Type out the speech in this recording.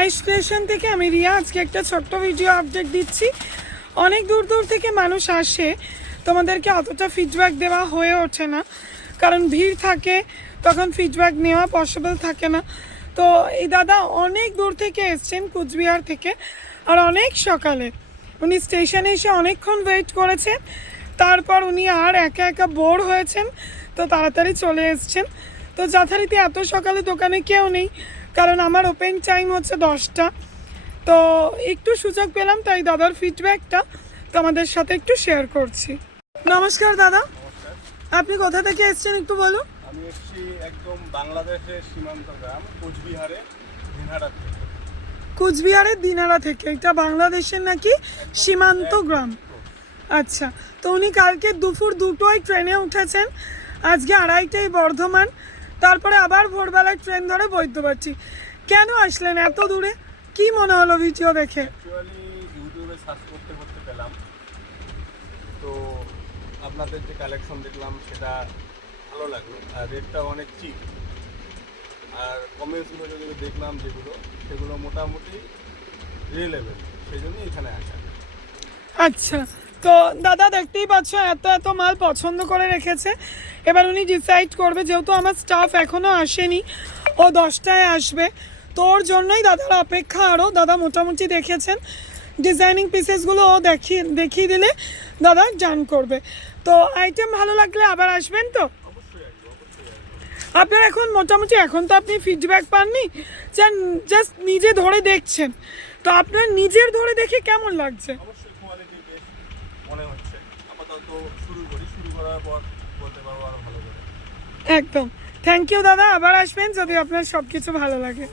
আইস থেকে আমি রিয়া, আজকে একটা ছোট্ট ভিডিও আপডেট দিচ্ছি। অনেক দূর দূর থেকে মানুষ আসে। তোমাদেরকে অতটা ফিডব্যাক দেওয়া হয়ে ওঠে না। কারণ ভিড় থাকে, তখন ফিডব্যাক নেওয়া পসিবল থাকে না। তো এই দাদা অনেক দূর থেকে এসছেন কুচবিহার থেকে, আর অনেক সকালে। উনি স্টেশনে এসে অনেকক্ষণ ওয়েট করেছেন। তারপর উনি আর একা একা বোর হয়েছেন। তো তাড়াতাড়ি চলে এসছেন। তো যথারীতি এত সকালে দোকানে কেউ নেই। কারণ আমার ওপেন টাইম হচ্ছে দশটা। তো একটু সুযোগ পেলাম তাই দাদার ফিডব্যাকটা তোমাদের সাথে একটু শেয়ার করছি। নমস্কার দাদা। আপনি কোথা থেকে এসছেন একটু বলুন? আমি এসেছি একদম বাংলাদেশের সীমান্ত গ্রাম কোচবিহারে থেকে। কুচবিহারের দিনারা থেকে। এটা বাংলাদেশের নাকি সীমান্ত গ্রাম? আচ্ছা তো উনি কালকে দুপুর দুটোয় ট্রেনে উঠেছেন। আজকে আড়াইটাই বর্ধমান। তারপরে আবার ভোরবেলায় ট্রেন ধরে বৈদ্যবাটি কেন আসলেন এত দূরে? কি মনে হলো ভিডিও দেখে? ইউটিউবে সার্চ করতে করতে পেলাম। তো আপনাদের যে কালেকশন দেখলাম সেটা ভালো লাগল। আর রেটটা অনেক চিপ আর কমেন্টসগুলো যদি দেখলাম যেগুলো সেগুলো মোটামুটি রিলেভেল সেই জন্যই এখানে আসা। আচ্ছা। তো দাদা দেখতেই পাচ্ছ, এত এত মাল পছন্দ করে রেখেছে। এবার উনি ডিসাইড করবে, যেহেতু আমার স্টাফ এখনও আসেনি, ও দশটায় আসবে। তো ওর জন্যই দাদার অপেক্ষা আরও দাদা মোটামুটি দেখেছেন। ডিজাইনিং পিসেসগুলো ও দেখিয়ে দেখিয়ে দিলে দাদা জান করবে। তো আইটেম ভালো লাগলে আবার আসবেন তো? আপনার এখন মোটামুটি, এখন তো আপনি ফিডব্যাক পাননি জাস্ট নিজে ধরে দেখছেন। তো আপনার নিজের ধরে দেখে কেমন লাগছে? মনে হচ্ছে। আপাতত শুরু করি, শুরু করার পর বলতে পারব ভালো করে। একদম। থ্যাংক ইউ দাদা। আবার আসবেন যদি আপনার সব কিছু ভালো লাগে।